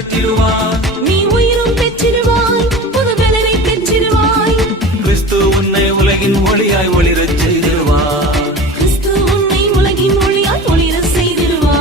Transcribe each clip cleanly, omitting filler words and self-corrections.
பெற்றிடுவார். நீ உயிரும் பெற்றிடுவாய், புது பலனை பெற்றிடுவாய். கிறிஸ்து உன்னை உலகின் ஒளியாய் ஒளிரச் செய்திடுவார். கிறிஸ்து உன்னை உலகின் ஒளியாய் ஒளிரச் செய்திடுவார்.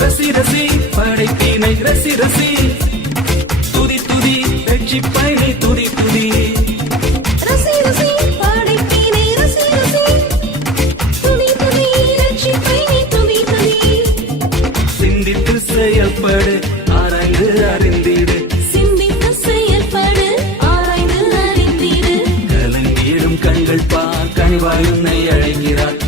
ரசி ரசி படைப்பினை ரசி ரசி துதி துதி ரட்சிப்பைனை துதி துதி. ரசி ரசி படைப்பினை ரசி ரசி துதி துதி ரட்சிப்பைனை துதி துதி. சிந்தித்து செயல்படு ஆராய்ந்து அறிந்திடு. சிந்தித்து செயல்படு ஆராய்ந்து அறிந்திடு. கலங்கிடும் கண்கள் பார் கனிவாய் உன்னை அழைக்கிறார்.